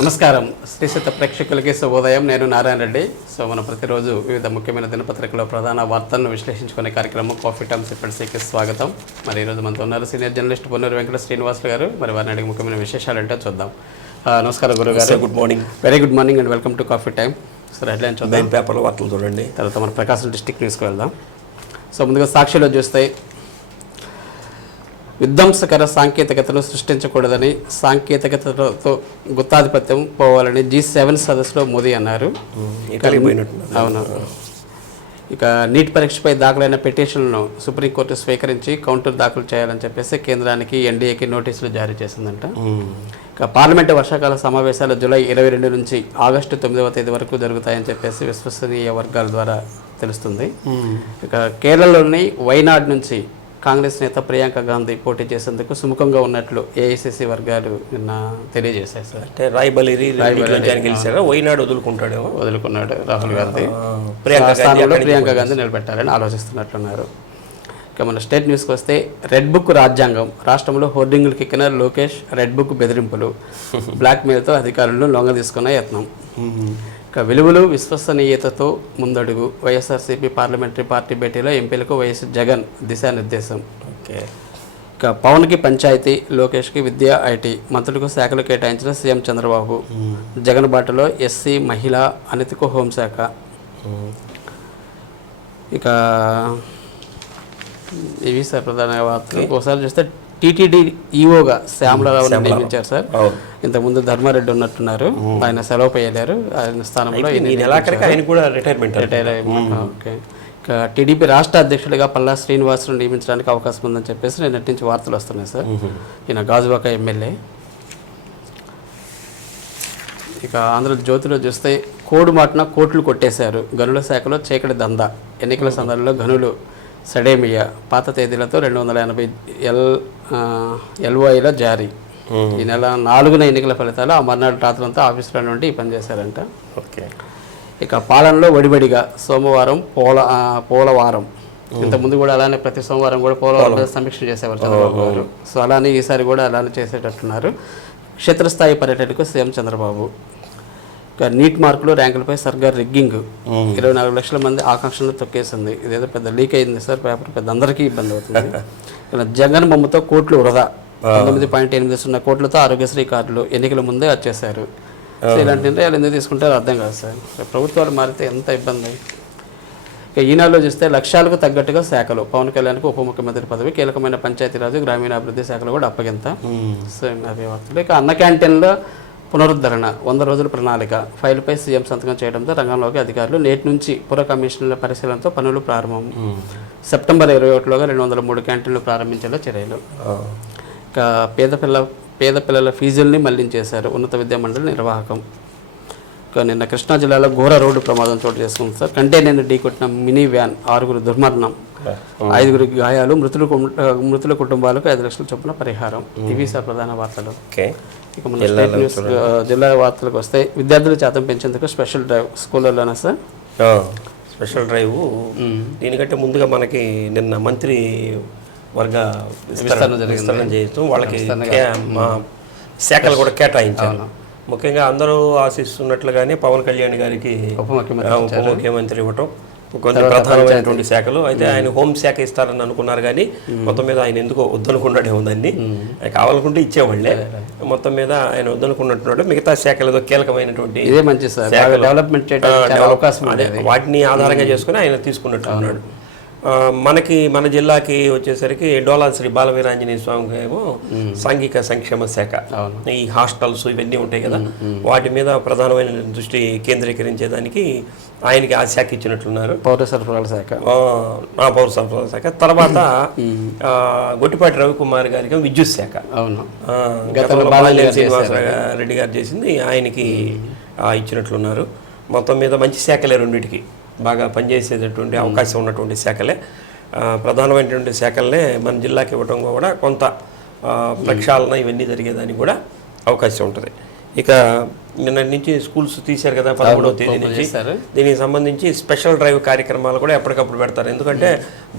నమస్కారం శ్రీశత ప్రేక్షకులకి శుభోదయం. నేను నారాయణ రెడ్డి. సో మనం ప్రతిరోజు వివిధ ముఖ్యమైన దినపత్రికలో ప్రధాన వార్తలను విశ్లేషించుకునే కార్యక్రమం కాఫీ టైమ్స్ ఇప్పటికి స్వాగతం. మరి ఈరోజు మనతో ఉన్నారు సీనియర్ జర్నలిస్ట్ పొన్నూరు వెంకట శ్రీనివాసులు గారు. మరి వారిని అడిగి ముఖ్యమైన విశేషాలు ఏంటో చూద్దాం. నమస్కారం గురుగారు. Good morning. Very good morning and welcome to coffee time. Sir headline చూద్దాం, పేపర్లో వార్తలు చూడండి. తర్వాత మన ప్రకాశం డిస్ట్రిక్ట్ న్యూస్కి వెళ్దాం. సో ముందుగా సాక్షిలో చూస్తే విధ్వంసకర సాంకేతికతను సృష్టించకూడదని, సాంకేతికతతో గుత్తాధిపత్యం పోవాలని G7 సదస్సులో మోదీ అన్నారు. అవును. ఇక నీట్ పరీక్షపై దాఖలైన పిటిషన్లను సుప్రీంకోర్టు స్వీకరించి కౌంటర్ దాఖలు చేయాలని చెప్పేసి కేంద్రానికి ఎన్డీఏకి నోటీసులు జారీ చేసిందంట. ఇక పార్లమెంటు వర్షాకాల సమావేశాలు జూలై 22 నుంచి ఆగస్టు 9వ తేదీ వరకు జరుగుతాయని చెప్పేసి విశ్వసనీయ వర్గాల ద్వారా తెలుస్తుంది. ఇక కేరళలోని వైనాడ్ నుంచి కాంగ్రెస్ నేత ప్రియాంక గాంధీ పోటీ చేసేందుకు సుముఖంగా ఉన్నట్లు ఏఐసిసి వర్గాలు నిన్న తెలియజేశాయి సార్. అంటే వైనాడు వదులుకున్నాడు రాహుల్ గాంధీ. ప్రియాంక గాంధీ నిలబెట్టాలని ఆలోచిస్తున్నట్లున్నారు. ఇక మన స్టేట్ న్యూస్కి వస్తే రెడ్ బుక్ రాజ్యాంగం, రాష్ట్రంలో హోర్డింగులకు ఎక్కిన లోకేష్, రెడ్ బుక్ బెదిరింపులు, బ్లాక్మెయిల్తో అధికారులను లొంగ తీసుకున్న యత్నం. ఇక విలువలు విశ్వసనీయతతో ముందడుగు, వైఎస్ఆర్సీపీ పార్లమెంటరీ పార్టీ భేటీలో ఎంపీలకు వైఎస్ జగన్ దిశానిర్దేశం. ఇక పవన్కి పంచాయతీ, లోకేష్కి విద్య, ఐటీ, మంత్రులకు శాఖలు కేటాయించిన సీఎం చంద్రబాబు. జగన్ బాటలో ఎస్సీ, మహిళ, అనితకు హోంశాఖ. ఇక ఇవి సార్ ప్రధాన వార్తలు. ఒకసారి చూస్తే టీటీడీ ఈఓగా శ్యామలరావుని నియమించారు సార్. ఇంతకుముందు ధర్మారెడ్డి ఉన్నట్టున్నారు, ఆయన సెలవుపై వెళ్ళారు. ఆయన స్థానంలో రిటైర్ అయ్యారు. ఓకే. ఇక టీడీపీ రాష్ట్ర అధ్యక్షుడిగా పల్లా శ్రీనివాసులు నియమించడానికి అవకాశం ఉందని చెప్పేసి నేను నటించి వార్తలు వస్తున్నాయి సార్. ఈయన గాజువాక ఎమ్మెల్యే. ఇక ఆంధ్రజ్యోతిలో చూస్తే కోడు మాటన కోట్లు కొట్టేశారు, గనుల శాఖలో చీకటి దందా, ఎన్నికల సందర్భంలో గనులు సడేమియా, పాత తేదీలతో 280 LOIల జారీ. ఈ నెల 4న ఎన్నికల ఫలితాలు, ఆ మర్నాడు రాత్రంతా ఆఫీసులో నుండి పనిచేశారంట. ఓకే. ఇక పాలనలో వడిబడిగా సోమవారం పోలవారం. ఇంతకుముందు కూడా అలానే ప్రతి సోమవారం కూడా పోలవరం సమీక్ష చేసేవారు చంద్రబాబు గారు. సో అలానే ఈసారి కూడా అలానే చేసేటట్టున్నారు. క్షేత్రస్థాయి పర్యటనకు సీఎం చంద్రబాబు. ఇక నీట్ మార్కులు, ర్యాంకులపై సర్కార్ రిగ్గింగ్, 24 లక్షల మంది ఆకాంక్షలను తొక్కేసింది. ఇదేదో పెద్ద లీక్ అయింది సార్ పేపర్, పెద్ద అందరికీ ఇబ్బంది అవుతుంది. జగన్ బొమ్మతో కోట్లు వృధా, 19.80 కోట్లతో ఆరోగ్యశ్రీ కార్డులు ఎన్నికల ముందే వచ్చేసారు. సో ఇలాంటి నిర్ణయాలు ఎందుకు తీసుకుంటారో అర్థం కాదు సార్. ప్రభుత్వాలు మారితే ఎంత ఇబ్బంది. ఇక ఈనాడులో చూస్తే లక్ష్యాలకు తగ్గట్టుగా శాఖలు, పవన్ కళ్యాణ్కు ఉప ముఖ్యమంత్రి పదవి, కీలకమైన పంచాయతీరాజు, గ్రామీణాభివృద్ధి శాఖలు కూడా అప్పగింత. సో అదే వార్తలు. ఇక అన్న క్యాంటీన్లో పునరుద్ధరణ, 100 రోజుల ప్రణాళిక, ఫైల్పై సీఎం సంతకం చేయడంతో రంగంలోకి అధికారులు. నేటి నుంచి పుర కమిషనర్ల పరిశీలనతో పనులు ప్రారంభం. సెప్టెంబర్ 21లోగా 203 క్యాంటీన్లు ప్రారంభించేలా చర్యలు. ఇక పేద పిల్లల ఫీజుల్ని మళ్లించేశారు ఉన్నత విద్యా మండలి నిర్వాహకం. ఇక నిన్న కృష్ణా జిల్లాలో ఘోర రోడ్డు ప్రమాదం చోటు చేసుకుంది సార్. కంటైనర్ని ఢీకొట్టిన మినీ వ్యాన్, 6 దుర్మరణం, 5 గాయాలు, మృతుల కుటుంబాలకు 5 లక్షల చొప్పున పరిహారం. ఇవి సార్ ప్రధాన వార్తలు. ఇక మన స్టేట్ న్యూస్ జిల్లా వార్తలకు వస్తే విద్యార్థుల శాతం పెంచేందుకు స్పెషల్ డ్రైవ్ స్కూళ్ళలోనా సార్? Special drive. దీనికంటే ముందుగా మనకి నిన్న మంత్రి వర్గ విస్తరణ చేయటం, వాళ్ళకి శాఖలు కూడా కేటాయించారు. ముఖ్యంగా అందరూ ఆశిస్తున్నట్లుగానే పవన్ కళ్యాణ్ గారికి ఉప ముఖ్యమంత్రి ఇవ్వటం, కొంచెం ప్రధానమైనటువంటి శాఖలు. అయితే ఆయన హోం శాఖ ఇస్తారని అనుకున్నారు, కానీ మొత్తం మీద ఆయన ఎందుకో వద్దనుకున్నాడే ఉందండి. కావాలనుకుంటే ఇచ్చేవాళ్ళే, మొత్తం మీద ఆయన వద్దనుకున్నట్టున్నాడు. మిగతా శాఖలతో కీలకమైనటువంటి వాటిని ఆధారంగా చేసుకుని ఆయన తీసుకున్నట్టు ఉన్నాడు. మన జిల్లాకి వచ్చేసరికి డోలాన్ శ్రీ బాలవీరాంజనేయ స్వామికి ఏమో సాంఘిక సంక్షేమ శాఖ, ఈ హాస్టల్స్ ఇవన్నీ ఉంటాయి కదా, వాటి మీద ప్రధానమైన దృష్టి కేంద్రీకరించేదానికి ఆయనకి ఆ శాఖ ఇచ్చినట్లున్నారు. పౌర సరఫరాల శాఖ. పౌర సరఫరాల శాఖ. తర్వాత గొట్టిపాటి రవికుమార్ గారికి విద్యుత్ శాఖ. శ్రీనివాస రెడ్డి గారు చేసింది ఆయనకి ఇచ్చినట్లున్నారు. మొత్తం మీద మంచి శాఖలే, రెండింటికి బాగా పనిచేసేటటువంటి అవకాశం ఉన్నటువంటి శాఖలే, ప్రధానమైనటువంటి శాఖలనే మన జిల్లాకి ఇవ్వడం కూడా కొంత ప్రక్షాళన ఇవన్నీ జరిగేదానికి కూడా అవకాశం ఉంటుంది. ఇక నిన్న నుంచి స్కూల్స్ తీశారు కదా 13వ తేదీ నుంచి. దీనికి సంబంధించి స్పెషల్ డ్రైవ్ కార్యక్రమాలు కూడా ఎప్పటికప్పుడు పెడతారు. ఎందుకంటే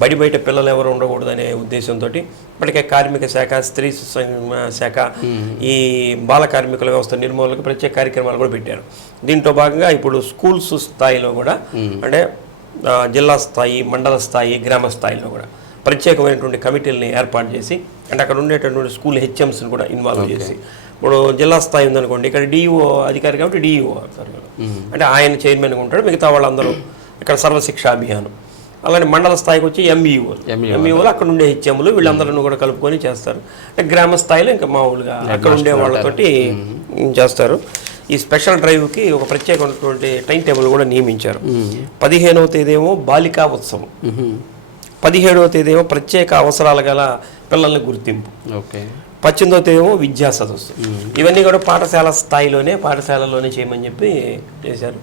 బడి బయట పిల్లలు ఎవరు ఉండకూడదు అనే ఉద్దేశంతో ఇప్పటికే కార్మిక శాఖ, స్త్రీ శాఖ, ఈ బాల కార్మికుల వ్యవస్థ నిర్మూలనకు ప్రత్యేక కార్యక్రమాలు కూడా పెట్టారు. దీంట్లో భాగంగా ఇప్పుడు స్కూల్స్ స్థాయిలో కూడా అంటే జిల్లా స్థాయి, మండల స్థాయి, గ్రామ స్థాయిలో కూడా ప్రత్యేకమైనటువంటి కమిటీలని ఏర్పాటు చేసి అంటే అక్కడ ఉండేటటువంటి స్కూల్ హెచ్ఎంస్ని కూడా ఇన్వాల్వ్ చేసి, ఇప్పుడు జిల్లా స్థాయి ఉందనుకోండి, ఇక్కడ డిఈఓ అధికారి కాబట్టి డిఈఓ అవుతారు, అంటే ఆయన చైర్మన్గా ఉంటాడు, మిగతా వాళ్ళందరూ ఇక్కడ సర్వశిక్షా అభియానం. అలానే మండల స్థాయికి వచ్చి ఎంఈఓలు అక్కడ ఉండే హెచ్ఎంలు వీళ్ళందరినీ కూడా కలుపుకొని చేస్తారు. అంటే గ్రామ స్థాయిలో ఇంకా మామూలుగా అక్కడ ఉండే వాళ్ళతోటి చేస్తారు. ఈ స్పెషల్ డ్రైవ్కి ఒక ప్రత్యేకమైనటువంటి టైం టేబుల్ కూడా నియమించారు. 15వ తేదీ ఏమో బాలికా ఉత్సవం, 17వ తేదీ ఏమో ప్రత్యేక అవసరాలు గల పిల్లల్ని గుర్తింపు, 18వ తేదీ ఏమో విద్యా సదస్సు. ఇవన్నీ కూడా పాఠశాలలోనే చేయమని చెప్పి చేశారు.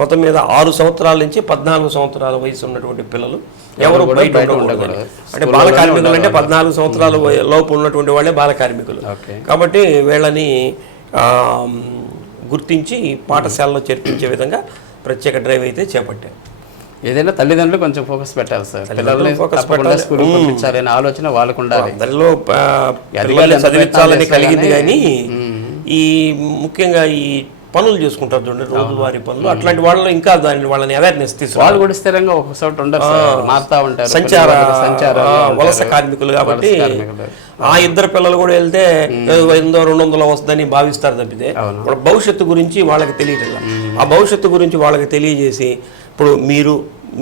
మొత్తం మీద 6 సంవత్సరాల నుంచి 14 సంవత్సరాల వయసు ఉన్నటువంటి పిల్లలు ఎవరు బయట ఉండకూడదు. అంటే బాల కార్మికులు అంటే 14 సంవత్సరాల లోపు ఉన్నటువంటి వాళ్ళే బాల కార్మికులు కాబట్టి వీళ్ళని గుర్తించి పాఠశాలలో చేర్పించే విధంగా ప్రత్యేక డ్రైవ్ అయితే చేపట్టారు. ఏదైనా తల్లిదండ్రులు కొంచెం ఫోకస్ పెట్టాలి సార్, పిల్లల్ని తప్పకుండా స్కూల్కి పంపించాలనే ఆలోచన వాళ్ళకు ఉండాలి. దానిలో చదివించాలని కలిగింది కానీ ఈ ముఖ్యంగా ఈ పనులు చేసుకుంటారు చూడండి, రోజువారీ పనులు, అట్లాంటి వాళ్ళు ఇంకా వాళ్ళని అవేర్నెస్ తీసుకు వాళ్ళు కూడా స్థిరంగా ఒక చోట ఉండరు, మారుతా ఉంటారు, సంచార వలస కార్మికులు కాబట్టి ఆ ఇద్దరు పిల్లలు కూడా వెళ్తే 200 వస్తుందని భావిస్తారు తప్పితే భవిష్యత్తు గురించి వాళ్ళకి తెలియదు. ఆ భవిష్యత్తు గురించి వాళ్ళకి తెలియజేసి ఇప్పుడు మీరు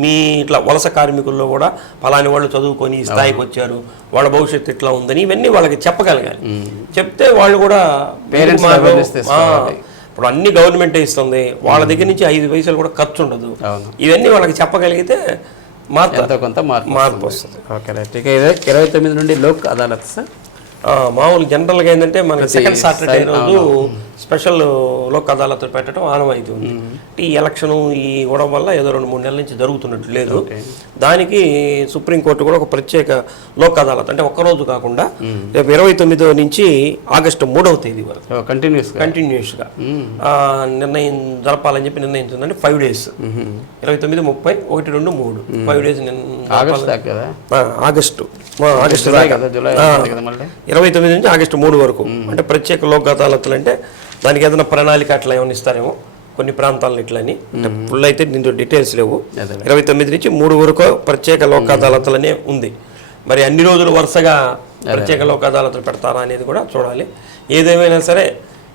మీ ఇట్లా వలస కార్మికుల్లో కూడా ఫలాని వాళ్ళు చదువుకొని ఈ స్థాయికి వచ్చారు, వాళ్ళ భవిష్యత్తు ఇట్లా ఉందని ఇవన్నీ వాళ్ళకి చెప్పగలగాలి. చెప్తే వాళ్ళు కూడా ఇప్పుడు అన్ని గవర్నమెంటే ఇస్తుంది, వాళ్ళ దగ్గర నుంచి 5 పైసలు కూడా ఖర్చు ఉండదు. ఇవన్నీ వాళ్ళకి చెప్పగలిగితే కొంత మార్పు వస్తుంది. Okay right. ఇక 29 నుండి లోక్ అదాలత్ సార్ మామూలు జనరల్గా ఏంటంటే మనకి సెకండ్ సాటర్డే రోజు స్పెషల్ లోక్ అదాలత్ పెట్టడం ఆనవాయితీ ఉంది. ఈ ఎలక్షన్ ఈ గొడవ వల్ల ఏదో 2-3 నెలల నుంచి జరుగుతున్నట్టు లేదు. దానికి సుప్రీంకోర్టు కూడా ఒక ప్రత్యేక లోక్ అదాలత్ అంటే ఒక్కరోజు కాకుండా రేపు 29వ నుంచి ఆగస్టు 3వ తేదీ వరకు కంటిన్యూస్గా నిర్ణయం జరపాలని చెప్పి నిర్ణయించిందంటే 5 days 29, 30, 1, 2, 3 5 days ఆగస్టు 29 నుంచి ఆగస్టు 3 వరకు అంటే ప్రత్యేక లోక్ అదాలత్లు. అంటే దానికి ఏదైనా ప్రణాళిక అట్లా ఏమైనా ఇస్తారేమో కొన్ని ప్రాంతాలను ఇట్లని, ఫుల్ అయితే దీంట్లో డీటెయిల్స్ లేవు. 29 నుంచి 3 వరకు ప్రత్యేక లోక్ అదాలత్లనే ఉంది. మరి అన్ని రోజులు వరుసగా ప్రత్యేక లోక్ అదాలత్లు పెడతారా అనేది కూడా చూడాలి. ఏదేమైనా సరే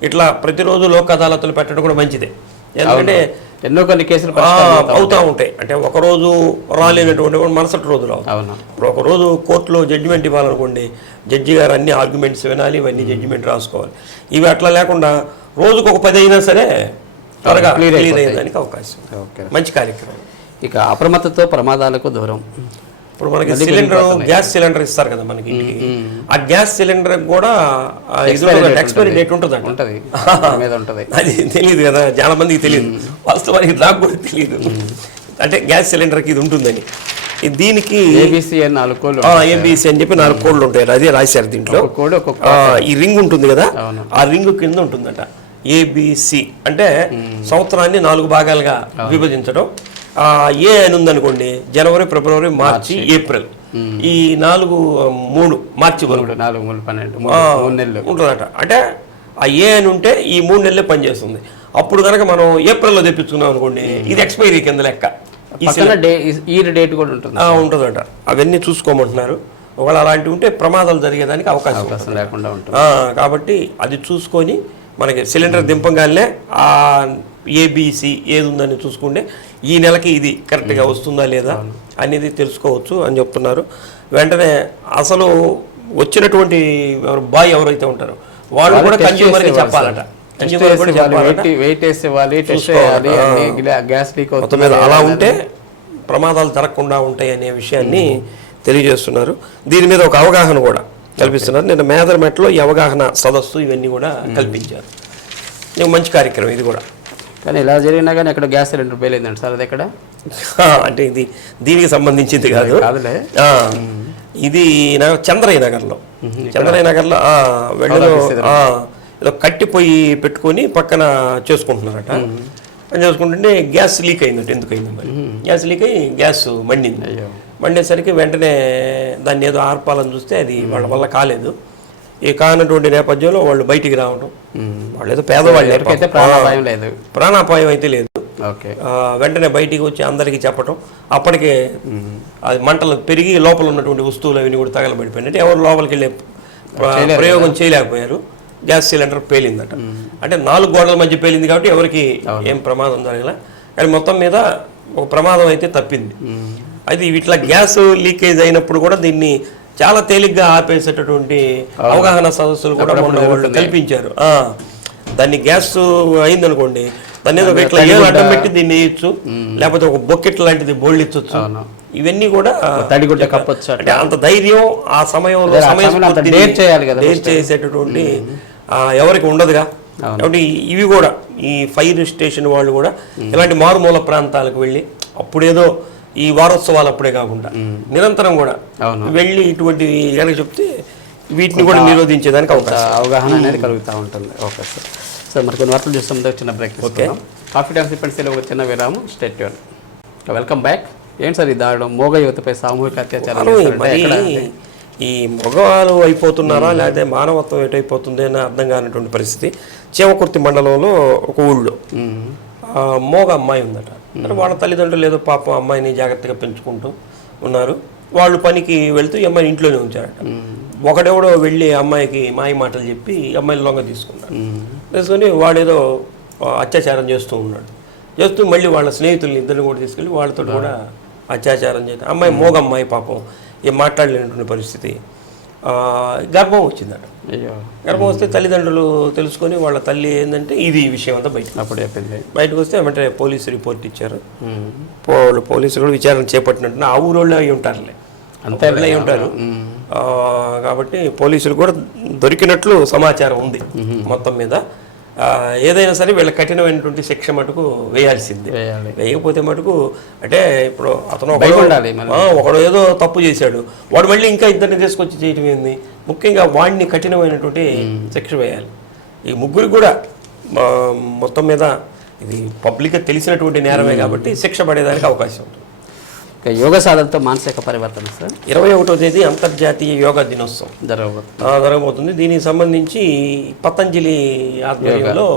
ఇట్లా ప్రతిరోజు లోక్ అదాలత్లు పెట్టడం కూడా మంచిదే, ఎందుకంటే ఎన్నో కొన్ని కేసులు అవుతూ ఉంటాయి. అంటే ఒకరోజు రాలేనటువంటి మరుసటి రోజు రావు. ఇప్పుడు ఒకరోజు కోర్టులో జడ్జిమెంట్ ఇవ్వాలనుకోండి, జడ్జి గారు అన్ని ఆర్గ్యుమెంట్స్ వినాలి, ఇవన్నీ జడ్జిమెంట్ రాసుకోవాలి. ఇవి అట్లా లేకుండా రోజుకు ఒక 10 అయినా సరే త్వరగా క్లియర్ అయ్యేదానికి అవకాశం. మంచి కార్యక్రమం. ఇక అప్రమత్తతో ప్రమాదాలకు దూరం. ఇప్పుడు మనకి సిలిండర్, గ్యాస్ సిలిండర్ ఇస్తారు కదా మనకి ఇంటికి, ఆ గ్యాస్ సిలిండర్ కూడా ఎక్స్పైరీ డేట్ ఉంటుంది. అది తెలియదు కదా చాలా మందికి తెలియదు, వాస్తవానికి నాకు కూడా తెలియదు. అంటే గ్యాస్ సిలిండర్కి ఇది ఉంటుందని. దీనికి ఏబిసి అని 4 కోడ్లు, ఏబిసి అని చెప్పి 4 కోడ్లు ఉంటాయి. అదే రాశారు దీంట్లో. ఈ రింగ్ ఉంటుంది కదా, ఆ రింగ్ కింద ఉంటుందట ఏబిసి. అంటే సంవత్సరాన్ని 4 భాగాలుగా విభజించడం. ఏ అని ఉందనుకోండి, జనవరి, ఫిబ్రవరి, మార్చి, ఏప్రిల్, ఈ 3 మార్చి వరకు 4-12 ఉంటుందట. అంటే ఆ ఏ అని ఉంటే ఈ 3 నెలలే పనిచేస్తుంది. అప్పుడు కనుక మనం ఏప్రిల్లో తెప్పించుకున్నాం అనుకోండి, ఇది ఎక్స్పైరీ కింద లెక్క. ఉంటుందట. అవన్నీ చూసుకోమంటున్నారు. ఒకవేళ అలాంటివి ఉంటే ప్రమాదాలు జరిగేదానికి అవకాశం లేకుండా ఉంటుంది. కాబట్టి అది చూసుకొని మనకి సిలిండర్ దింపగానే ఆ ఏబిసి ఏది ఉందని చూసుకుంటే ఈ నెలకి ఇది కరెక్ట్గా వస్తుందా లేదా అనేది తెలుసుకోవచ్చు అని చెప్తున్నారు. వెంటనే అసలు వచ్చినటువంటి బాయ్ ఎవరైతే ఉంటారో వాళ్ళు కూడా కన్జ్యూమర్కి చెప్పాలట. అలా ఉంటే ప్రమాదాలు జరగకుండా ఉంటాయి అనే విషయాన్ని తెలియజేస్తున్నారు. దీని మీద ఒక అవగాహన కూడా కల్పిస్తున్నారు. నేను మేదరమెట్లో ఈ అవగాహన సదస్సు ఇవన్నీ కూడా కల్పించారు. మంచి కార్యక్రమం ఇది కూడా. కానీ ఇలా జరిగినా కానీ అక్కడ గ్యాస్ సిలిండర్ పేలేదండి సార్, అది ఎక్కడ? అంటే ఇది దీనికి సంబంధించింది కాదు, ఇది చంద్రయ్య నగర్లో వెళ్లలో ఏదో కట్టి పొయ్యి పెట్టుకొని పక్కన చేసుకుంటున్నారట. పని చేసుకుంటుంటే గ్యాస్ లీక్ అయిందట. ఎందుకు అయింది మరి? గ్యాస్ లీక్ అయ్యి గ్యాస్ మండింది. మండేసరికి వెంటనే దాన్ని ఏదో ఆర్పాలని చూస్తే అది వాళ్ళ వల్ల కాలేదు. ఈ కానటువంటి నేపథ్యంలో వాళ్ళు బయటికి రావడం, వాళ్ళు ఏదో పేదవాళ్ళు, ప్రాణాపాయం అయితే లేదు. వెంటనే బయటికి వచ్చి అందరికీ చెప్పటం, అప్పటికే అది మంటలు పెరిగి లోపల ఉన్నటువంటి వస్తువులు అవన్నీ కూడా తగలబడిపోయినట్టు. ఎవరు లోపలికి వెళ్ళే ప్రయోగం చేయలేకపోయారు. గ్యాస్ సిలిండర్ పేలిందట. అంటే 4 గోడల మధ్య పేలింది కాబట్టి ఎవరికి ఏం ప్రమాదం జరగలే. కానీ మొత్తం మీద ఒక ప్రమాదం అయితే తప్పింది. అయితే ఇట్లా గ్యాస్ లీకేజ్ అయినప్పుడు కూడా దీన్ని చాలా తేలిగ్గా ఆపేసేటటువంటి అవగాహన సదస్సులు కూడా వాళ్ళు కల్పించారు. దాన్ని గ్యాస్ అయిందనుకోండి, దాన్ని ఏదో ఇట్లా ఏదో అడ్డం పెట్టి దీన్ని వేయచ్చు, లేకపోతే ఒక బొకెట్ లాంటిది బోల్డ్ ఇచ్చొచ్చు. ఇవన్నీ కూడా అంటే అంత ధైర్యం ఆ సమయంలో చేసేటటువంటి ఎవరికి ఉండదుగా. కాబట్టి ఇవి కూడా ఈ ఫైర్ స్టేషన్ వాళ్ళు కూడా ఇలాంటి మారుమూల ప్రాంతాలకు వెళ్ళి అప్పుడేదో ఈ వారోత్సవాలు అప్పుడే కాకుండా నిరంతరం కూడా వెళ్ళి ఇటువంటి కనుక చెప్తే వీటిని కూడా నిరోధించేదానికి అవగాహన అనేది కలుగుతూ ఉంటుంది. Okay sir. సార్ మరి కొన్ని వార్తలు చూస్తాం, చిన్న బ్రేక్. ఓకే, కాన్ఫిడెన్స్ డిపెండ్సీలో ఒక చిన్న విరామం. స్టేట్ యూన్. Welcome back. ఏంటి సార్ ఈ దాడడం? మోగ యువతపై సామూహిక అత్యాచారం. ఈ మగవాళ్ళు అయిపోతున్నారా లేకపోతే మానవత్వం ఎటైపోతుంది అని అర్థం కానటువంటి పరిస్థితి. చేమకుర్తి మండలంలో ఒక ఊళ్ళో మోగ అమ్మాయి ఉందట. వాళ్ళ తల్లిదండ్రులు ఏదో పాపం అమ్మాయిని జాగ్రత్తగా పెంచుకుంటూ ఉన్నారు. వాళ్ళు పనికి వెళ్తూ ఈ అమ్మాయిని ఇంట్లోనే ఉంచారట. ఒకడెవడో వెళ్ళి అమ్మాయికి మాయ మాటలు చెప్పి అమ్మాయిని లొంగ తీసుకున్నాడు. తీసుకొని వాడేదో అత్యాచారం చేస్తూ ఉన్నాడు. చేస్తూ మళ్ళీ వాళ్ళ స్నేహితుల్ని ఇద్దరిని కూడా తీసుకెళ్ళి వాళ్ళతో కూడా అత్యాచారం చేస్తే అమ్మాయి మోగమ్మాయి పాపం ఏం మాట్లాడలేనటువంటి పరిస్థితి. గర్భం వచ్చిందట. గర్భం వస్తే తల్లిదండ్రులు తెలుసుకొని వాళ్ళ తల్లి ఏంటంటే ఇది ఈ విషయం అంతా బయటకు వస్తే వెంటనే పోలీసు రిపోర్ట్ ఇచ్చారు. పోలీసులు కూడా విచారణ చేపట్టినట్టు ఆ ఊరోళ్ళు అయి ఉంటారులే, అంతే అయి ఉంటారు. కాబట్టి పోలీసులు కూడా దొరికినట్లు సమాచారం ఉంది. మొత్తం మీద ఏదైనా సరే వీళ్ళ కఠినమైనటువంటి శిక్ష మటుకు వేయాల్సిందే. వేయకపోతే మటుకు అంటే ఇప్పుడు అతను ఒకడు ఏదో తప్పు చేశాడు, వాడు మళ్ళీ ఇంకా ఇద్దరిని తీసుకొచ్చి చేయటం ఏంది? ముఖ్యంగా వాడిని కఠినమైనటువంటి శిక్ష వేయాలి. ఈ ముగ్గురికి కూడా మొత్తం మీద ఇది పబ్లిక్గా తెలిసినటువంటి నేరమే కాబట్టి శిక్ష పడేదానికి అవకాశం ఉంటుంది. యోగ సాధనతో మానసిక పరివర్తన సార్ 21వ తేదీ అంతర్జాతీయ యోగా దినోత్సవం జరగబోతుంది. దీనికి సంబంధించి పతంజలి ఆధ్వర్యంలో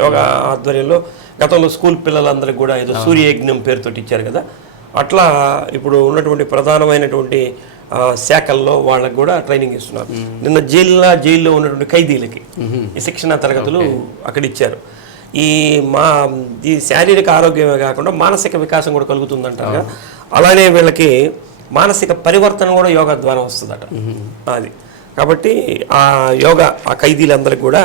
యోగా ఆధ్వర్యంలో గతంలో స్కూల్ పిల్లలందరికీ కూడా ఏదో సూర్యయజ్ఞం పేరుతో ఇచ్చారు కదా, అట్లా ఇప్పుడు ఉన్నటువంటి ప్రధానమైనటువంటి శాఖల్లో వాళ్ళకి కూడా ట్రైనింగ్ ఇస్తున్నారు. నిన్న జైల్లో ఉన్నటువంటి ఖైదీలకి ఈ శిక్షణ తరగతులు అక్కడ ఇచ్చారు. ఈ శారీరక ఆరోగ్యమే కాకుండా మానసిక వికాసం కూడా కలుగుతుందంటారు. అలానే వీళ్ళకి మానసిక పరివర్తన కూడా యోగా ద్వారా వస్తుందట. అది కాబట్టి ఆ ఖైదీలందరికీ కూడా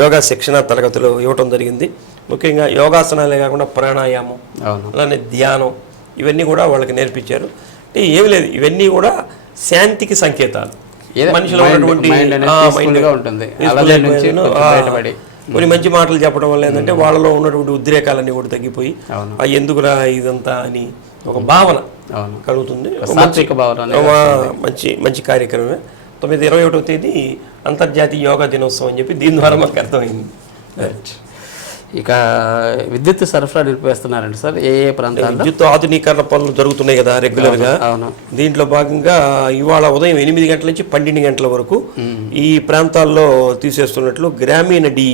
యోగా శిక్షణ తరగతులు ఇవ్వటం జరిగింది. ముఖ్యంగా యోగాసనాలే కాకుండా ప్రాణాయామం, అలానే ధ్యానం, ఇవన్నీ కూడా వాళ్ళకి నేర్పించారు. అంటే ఏమి లేదు, ఇవన్నీ కూడా శాంతికి సంకేతాలు. మనిషిలో ఉన్నటువంటి కొన్ని మంచి మాటలు చెప్పడం వల్ల ఏంటంటే వాళ్ళలో ఉన్నటువంటి ఉద్రేకాలన్నీ కూడా తగ్గిపోయి ఎందుకురా ఇదంతా అని ఒక భావన కలుగుతుంది. మంచి కార్యక్రమమే. 21వ తేదీ అంతర్జాతీయ యోగా దినోత్సవం అని చెప్పి దీని ద్వారా మాకు అర్థమైంది. ఇక విద్యుత్ సరఫరా నిలిపివేస్తున్నారండి సార్ ఏ ప్రాంతాల్లో? విద్యుత్ ఆధునీకరణ పనులు జరుగుతున్నాయి కదా రెగ్యులర్గా. దీంట్లో భాగంగా ఇవాళ ఉదయం 8 గంటల నుంచి 12 గంటల వరకు ఈ ప్రాంతాల్లో తీసేస్తున్నట్లు గ్రామీణ డి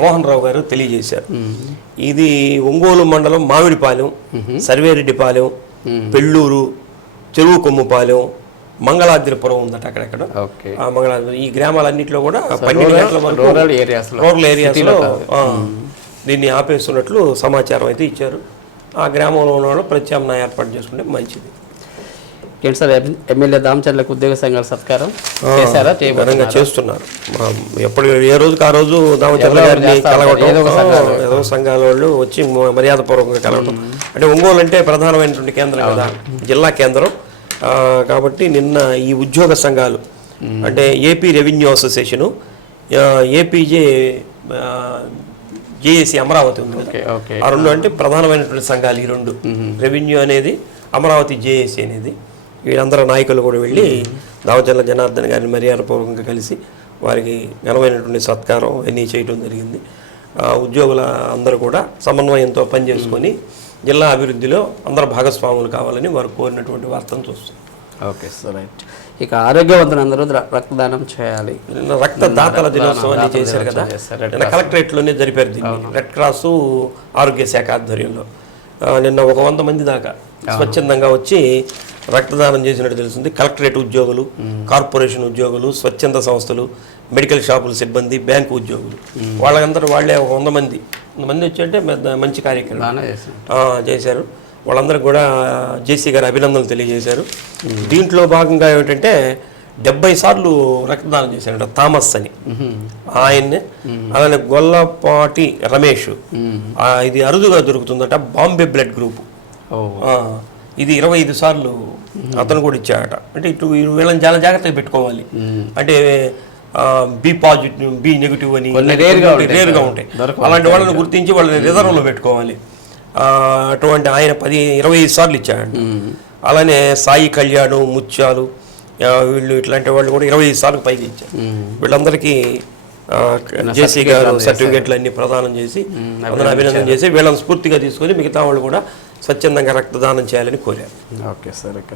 మోహన్ రావు గారు తెలియజేశారు. ఇది ఒంగోలు మండలం మామిడిపాలెం, సర్వేరెడ్డిపాలెం, పెళ్ళూరు, చెరువు కొమ్ముపాలెం, మంగళాద్రిపురం ఉందట అక్కడెక్కడ. ఆ మంగళాద్రి ఈ గ్రామాలన్నింటిలో కూడా 12 గంటల వరకు రూరల్ ఏరియాస్లో దీన్ని ఆపేస్తున్నట్లు సమాచారం అయితే ఇచ్చారు. ఆ గ్రామంలో ఉన్న వాళ్ళు ప్రత్యామ్నాయ ఏర్పాటు చేసుకుంటే మంచిది. ఏంటి సార్ ఎమ్మెల్యే దామచర్లకు ఉద్యోగ సంఘాల సత్కారం ఘనంగా చేస్తున్నారు. ఏ రోజుకి ఆ రోజు దామచర్ల గారిని కలవటం, ఏదో సంఘాల వాళ్ళు వచ్చి మర్యాదపూర్వకంగా కలవటం. అంటే ఒంగోలు అంటే ప్రధానమైనటువంటి కేంద్రం కదా, జిల్లా కేంద్రం కాబట్టి నిన్న ఈ ఉద్యోగ సంఘాలు అంటే AP revenue association, APJ JAC Amaravati ఉంది కదా, ఆ రెండు అంటే ప్రధానమైనటువంటి సంఘాలు. ఈ రెండు రెవెన్యూ అనేది, అమరావతి జేఏసీ అనేది, వీళ్ళందరూ నాయకులు కూడా వెళ్ళి దామచర్ల జనార్దన్ గారిని మర్యాదపూర్వకంగా కలిసి వారికి ఘనమైనటువంటి సత్కారం అన్నీ చేయడం జరిగింది. ఉద్యోగుల అందరూ కూడా సమన్వయంతో పనిచేసుకొని జిల్లా అభివృద్ధిలో అందరూ భాగస్వాములు కావాలని వారు కోరినటువంటి వార్తను చూస్తాం. Okay sir, right. ఇక ఆరోగ్యవంతులు అందరూ రక్తదానం చేయాలి. రక్తదాతల దినోత్సవాన్ని చేశారు కదా, నిన్న కలెక్టరేట్లోనే జరిపారు దీన్ని. రెడ్ క్రాస్ ఆరోగ్య శాఖ ఆధ్వర్యంలో నిన్న 100 మంది దాకా స్వచ్ఛందంగా వచ్చి రక్తదానం చేసినట్టు తెలుస్తుంది. కలెక్టరేట్ ఉద్యోగులు, కార్పొరేషన్ ఉద్యోగులు, స్వచ్ఛంద సంస్థలు, మెడికల్ షాపుల సిబ్బంది, బ్యాంకు ఉద్యోగులు, వాళ్ళందరూ వాళ్ళే 100 మంది వచ్చి అంటే మంచి కార్యక్రమం చేశారు. వాళ్ళందరూ కూడా జేసీ గారు అభినందనలు తెలియజేశారు. దీంట్లో భాగంగా ఏమిటంటే 70 సార్లు రక్తదానం చేశారంట థామస్ అని ఆయన్ని. అలానే గొల్లపాటి రమేష్, ఇది అరుదుగా దొరుకుతుందట, బాంబే బ్లడ్ గ్రూప్, ఇది 25 సార్లు అతను కూడా ఇచ్చాడట. అంటే ఇటు వీళ్ళని చాలా జాగ్రత్తగా పెట్టుకోవాలి. అంటే బి పాజిటివ్, బి నెగిటివ్ అని రేరుగా ఉంటాయి. అలాంటి వాళ్ళని గుర్తించి వాళ్ళని రిజర్వ్లో పెట్టుకోవాలి. అటువంటి ఆయన 25 సార్లు ఇచ్చాడు. అలానే సాయి కళ్యాణ్, ముత్యాలు, వీళ్ళు ఇట్లాంటి వాళ్ళు కూడా 25 సార్లు పైకి ఇచ్చారు. వీళ్ళందరికీ జేసీ గారు సర్టిఫికేట్లు అన్ని ప్రదానం చేసి అందరూ అభినందన చేసి వీళ్ళని స్ఫూర్తిగా తీసుకొని మిగతా వాళ్ళు కూడా స్వచ్ఛందంగా రక్తదానం చేయాలని కోరారు. ఓకే సార్, ఇక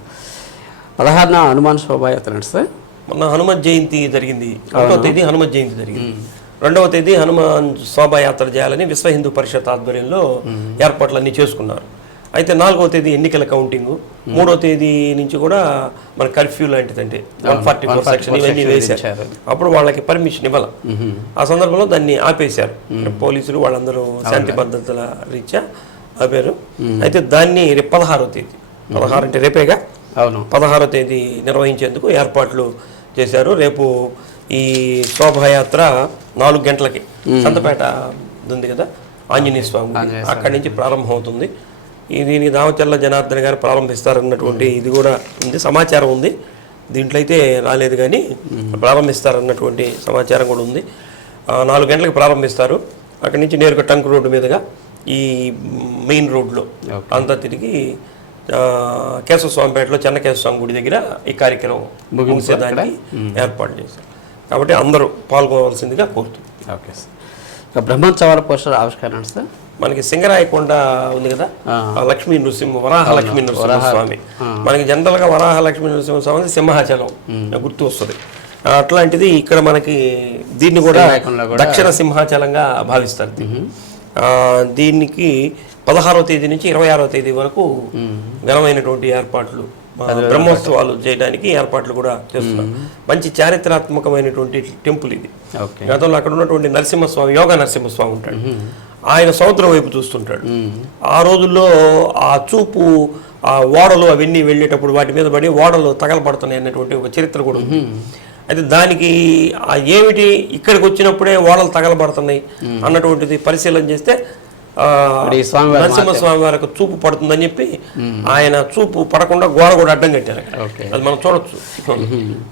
16న హనుమాన్ శోభాయాత్ర సార్. మొన్న హనుమత్ జయంతి జరిగింది. 1వ తేదీ హనుమత్ జయంతి జరిగింది. 2వ తేదీ హనుమాన్ శోభాయాత్ర చేయాలని విశ్వ హిందూ పరిషత్ ఆధ్వర్యంలో ఏర్పాట్లన్నీ చేసుకున్నారు. అయితే 4వ తేదీ ఎన్నికల కౌంటింగ్, 3వ తేదీ నుంచి కూడా మన కర్ఫ్యూ లాంటిదంటే 144 సెక్షన్ ఇవన్నీ వేశారు. అప్పుడు వాళ్ళకి పర్మిషన్ ఇవ్వాలి. ఆ సందర్భంలో దాన్ని ఆపేశారు. పోలీసులు వాళ్ళందరూ శాంతి భద్రతల రీత్యా ఆపారు. అయితే దాన్ని 16వ తేదీ, 16 అంటే రేపేగా, 16వ తేదీ నిర్వహించేందుకు ఏర్పాట్లు చేశారు. రేపు ఈ శోభాయాత్ర 4 గంటలకి సంతపేట ఉంది కదా ఆంజనేయ స్వామి, అక్కడి నుంచి ప్రారంభమవుతుంది. దీనికి దామచర్ల జనార్దన్ గారు ప్రారంభిస్తారన్నటువంటి ఇది కూడా ఉంది, సమాచారం ఉంది. దీంట్లో అయితే రాలేదు కానీ ప్రారంభిస్తారన్నటువంటి సమాచారం కూడా ఉంది. 4 గంటలకు ప్రారంభిస్తారు. అక్కడి నుంచి నేరుగా టంక్ రోడ్డు మీదుగా ఈ మెయిన్ రోడ్లో అంతా తిరిగి కేశవస్వామిపేటలో చెన్నకేశవస్వామి గుడి దగ్గర ఈ కార్యక్రమం ముగిసేదానికి ఏర్పాటు చేశారు. కాబట్టి అందరూ పాల్గొనవలసిందిగా కోరుతుంది. ఓకే సార్, ఇక బ్రహ్మోత్సవాల పోస్టర్ ఆవిష్కరణ సార్. మనకి సింగరాయకొండ ఉంది కదా, లక్ష్మీ నృసింహ, వరాహ లక్ష్మీ నృసింహస్వామి. మనకి జనరల్గా వరాహ లక్ష్మీ నృసింహస్వామి సింహాచలం గుర్తు వస్తుంది. అట్లాంటిది ఇక్కడ మనకి దీన్ని కూడా దక్షిణ సింహాచలంగా భావిస్తారు. దీనికి 16వ తేదీ నుంచి 26వ తేదీ వరకు ఘనమైనటువంటి ఏర్పాట్లు, బ్రహ్మోత్సవాలు చేయడానికి ఏర్పాట్లు కూడా చేస్తున్నారు. మంచి చారిత్రాత్మకమైనటువంటి టెంపుల్ ఇది. గతంలో అక్కడ ఉన్నటువంటి నరసింహస్వామి, యోగా నరసింహస్వామి ఉంటాడు. ఆయన సముద్రం వైపు చూస్తుంటాడు. ఆ రోజుల్లో ఆ చూపు, ఆ ఓడలు అవన్నీ వెళ్ళేటప్పుడు వాటి మీద పడి ఓడలు తగలబడుతున్నాయి అన్నటువంటి ఒక చరిత్ర కూడా ఉంది. అయితే దానికి ఏమిటి ఇక్కడికి వచ్చినప్పుడే ఓడలు తగలబడుతున్నాయి అన్నటువంటిది పరిశీలన చేస్తే నరసింహస్వామి వారికి చూపు పడుతుందని చెప్పి ఆయన చూపు పడకుండా గోడ కూడా అడ్డం కట్టారు. అది మనం చూడొచ్చు,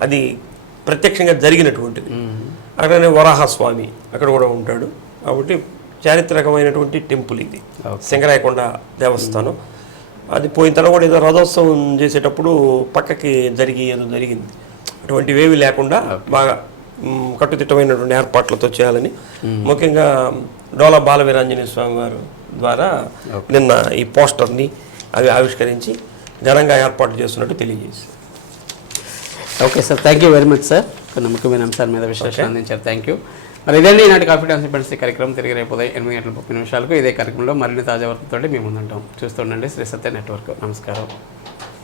అది ప్రత్యక్షంగా జరిగినటువంటిది. అక్కడనే వరాహస్వామి అక్కడ కూడా ఉంటాడు. కాబట్టి చారిత్రకమైనటువంటి టెంపుల్ ఇది, సింగరాయకొండ దేవస్థానం. అది పోయిన తర్వాత కూడా ఏదో రథోత్సవం చేసేటప్పుడు పక్కకి ఏదో జరిగింది. అటువంటివేవి లేకుండా బాగా కట్టుదిట్టమైనటువంటి ఏర్పాట్లతో చేయాలని ముఖ్యంగా డోలా బాలవీరాంజనేయ స్వామి వారు ద్వారా నిన్న ఈ పోస్టర్ని అవి ఆవిష్కరించి ఘనంగా ఏర్పాటు చేస్తున్నట్టు తెలియజేసి. Okay sir, thank you very much sir. కొన్ని ముఖ్యమైన అంశాల మీద విశ్లేషణ అందించారు. Thank you. మరి ఇదండి ఈనాటి కాఫీ ట్రాన్స్పరెన్సీ కార్యక్రమం. తిరిగి రేపు ఉదయం 8:30 ఇదే కార్యక్రమంలో మరిన్ని తాజా వర్తలతో మేము ముందుంటాం. చూస్తుండండి శ్రీ సత్య నెట్వర్క్. నమస్కారం.